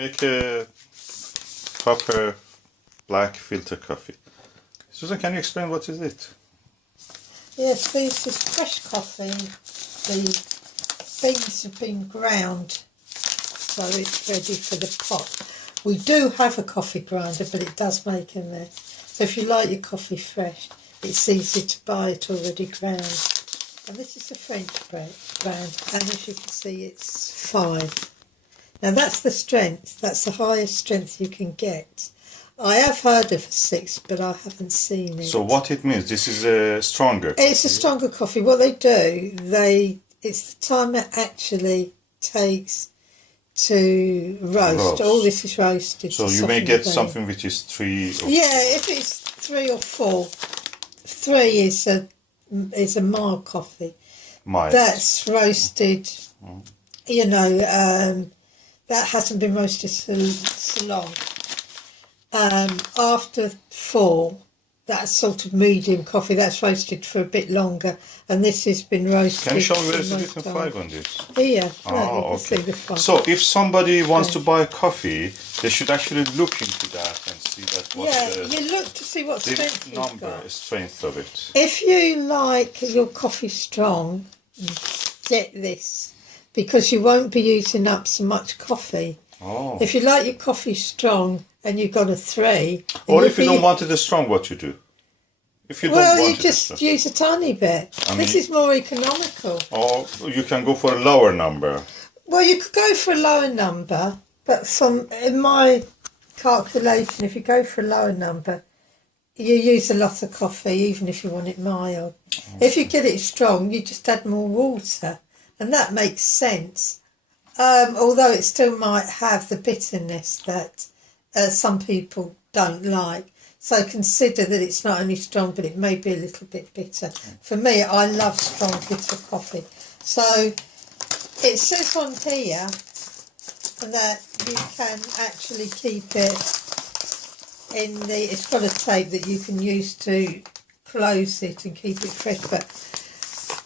make a proper black filter coffee. Susan, can you explain what is it? Yes, this is fresh coffee. The beans have been ground, so it's ready for the pot. We do have a coffee grinder, but it does make a mess. So if you like your coffee fresh, it's easy to buy it already ground. And this is a French brand, and as you can see, it's 5. Now that's the strength. That's the highest strength you can get. I have heard of a 6, but I haven't seen it. So what it means? This is a stronger coffee. It's a stronger coffee. What they do, it's the time it actually takes to roast. All this is roasted. So you may get something which is 3 or if it's 3 or 4. 3 is a mild coffee. mild. That's roasted, that hasn't been roasted so long. After 4, that's sort of medium coffee, that's roasted for a bit longer, and this has been roasted. Can you show me where's the little 5 on this? Here, Oh, see the 5. So if somebody wants to buy coffee, they should actually look into that and see that what's you look to see what strength the you've number, got. strength of it. If you like your coffee strong, get this, because you won't be using up so much coffee. Oh. If you like your coffee strong and you've got a 3... Or if you don't want it as strong, what you do? If you don't want you it just use a tiny bit. This is more economical. Or you can go for a lower number. Well, you could go for a lower number, but in my calculation, if you go for a lower number, you use a lot of coffee, even if you want it mild. If you get it strong, you just add more water, and that makes sense. Although it still might have the bitterness that some people don't like. So consider that it's not only strong, but it may be a little bit bitter. For me, I love strong, bitter coffee. So it says on here that you can actually keep it it's got a tape that you can use to close it and keep it fresh, but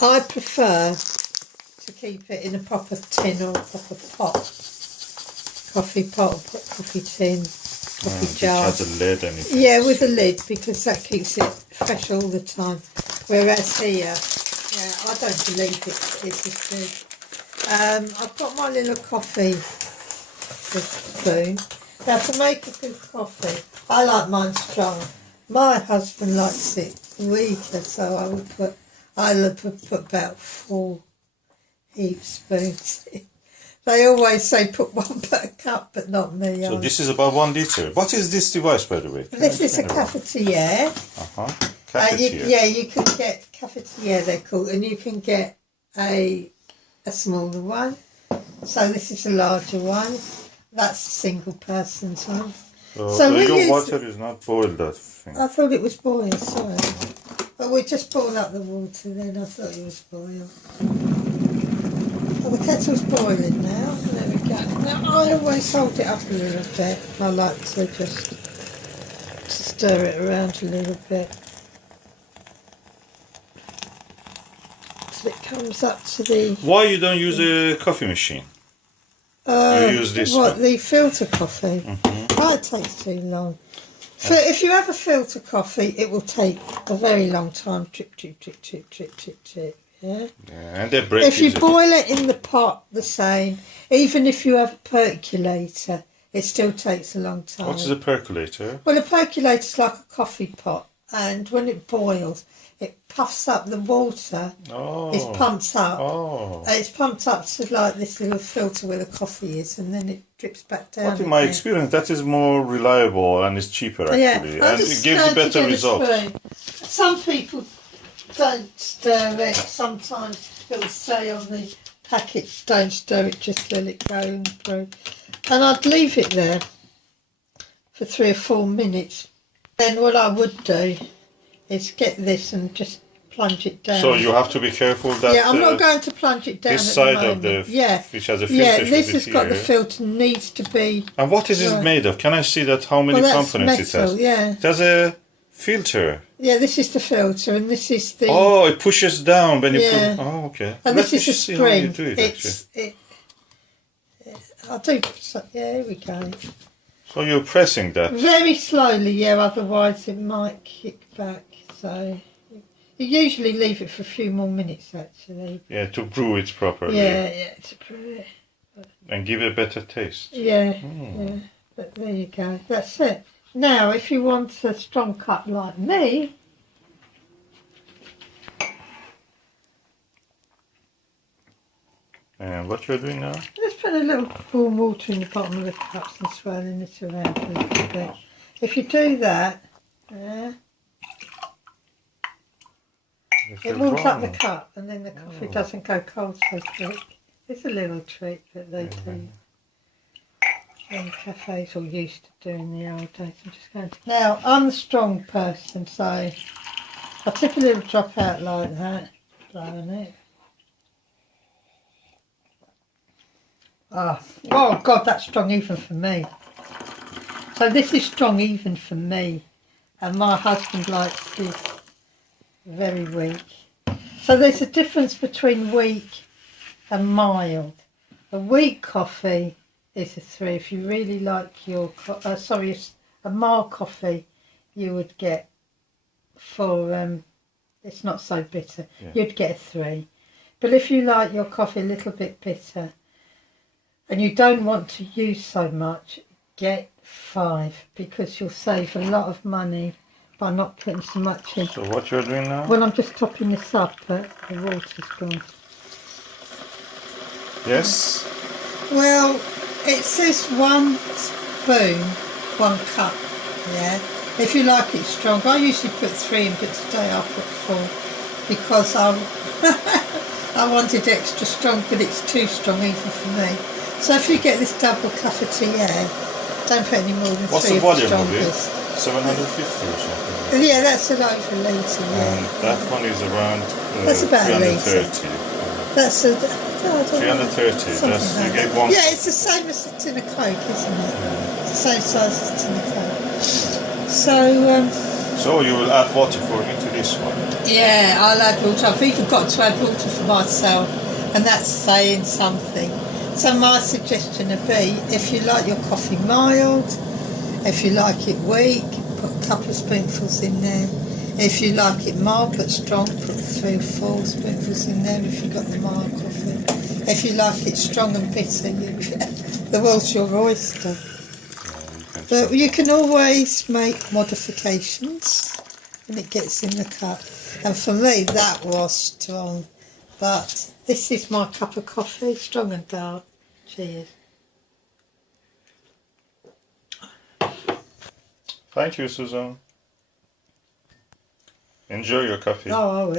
I prefer to keep it in a proper tin or a proper pot, coffee pot or coffee tin, coffee jar. It has a lid and with a lid, because that keeps it fresh all the time. Whereas here, I don't believe it is as good. I've got my little coffee spoon. Now to make a good coffee, I like mine strong. My husband likes it weaker, so I would put about 4 heap spoons in. They always say put 1 per cup, but not me. So this is about 1 liter. What is this device, by the way? This is a cafetiere. Cafetiere. You can get cafetiere, they're called, and you can get a smaller one. So this is a larger one. That's a single person's one. So your water is not boiled, that thing. I thought it was boiled, sorry. But we just boiled up the water then, I thought it was boiled. Well, the kettle's boiling now. There we go. Now I always hold it up a little bit. I like to just stir it around a little bit. So it comes up to the... Why you don't use a coffee machine? You use this one? The filter coffee? It takes too long. If you have a filter coffee, it will take a very long time. Drip, drip, drip, drip, drip, drip, drip. Yeah. And they break. If you boil it in the pot, the same. Even if you have a percolator, it still takes a long time. What is a percolator? Well, a percolator is like a coffee pot, and when it boils, it puffs up the water. It's pumped up. It's pumped up to like this little filter where the coffee is, and then it drips back down. But in my experience, that is more reliable and it's cheaper actually, and it gives a better result. Some people don't stir it. Sometimes it'll say on the packet, don't stir it, just let it go through. And I'd leave it there for 3 or 4 minutes. Then what I would do is get this and just plunge it down. So you have to be careful that... I'm not going to plunge it down this at side the of the... which has a filter this has got the filter, needs to be... And what is it made of? Can I see that how many components metal, it has? There's a filter. Yeah, this is the filter, and this is the... Oh, it pushes down when you put... Oh, okay. And this is a spring. I'll do. Yeah, here we go. So you're pressing that. Very slowly, yeah. Otherwise, it might kick back. So you usually leave it for a few more minutes, actually. Yeah, to brew it properly. Yeah, to brew it. And give it a better taste. Yeah, yeah. But there you go. That's it. Now, if you want a strong cup like me, And what you're doing now? just put a little warm water in the bottom of the cups and swirling it around a little bit. If you do that, it warms up the cup and then the coffee doesn't go cold so quick. It's a little trick that they do. And cafes all used to do in the old days. I'm just going to... Now, I'm a strong person, so I took a little drop out like that, blow on it. Oh God, that's strong even for me. So this is strong even for me, and my husband likes it very weak. So there's a difference between weak and mild. A weak coffee is a 3. If you really like your, a mild coffee, you would get for it's not so bitter. Yeah. You'd get a 3. But if you like your coffee a little bit bitter, and you don't want to use so much, get 5, because you'll save a lot of money by not putting so much in. So what you're doing now? Well, I'm just topping this up, but the water's gone. Yes? Well, it says 1 spoon, 1 cup, yeah? If you like it strong, I usually put 3 in, but today I put 4, because I wanted extra strong, but it's too strong even for me. So if you get this double cafetiere, don't put any more than 3 of the strongest. What's the volume of it? 750 or something? Yeah, that's an over litre, yeah. And that one is around that's about 330. That's a... 330, you get 1... Yeah, it's the same as a tin of Coke, isn't it? It's the same size as a tin of Coke. So you will add water into this one? Yeah, I'll add water. I've even got to add water for myself, and that's saying something. So my suggestion would be, if you like your coffee mild, if you like it weak, put a couple of spoonfuls in there. If you like it mild but strong, put 3 or 4 spoonfuls in there if you've got the mild coffee. If you like it strong and bitter, the world's your oyster. But you can always make modifications when it gets in the cup. And for me, that was strong. But this is my cup of coffee, strong and dark. Cheers. Thank you, Susan. Enjoy your coffee. Oh, I will.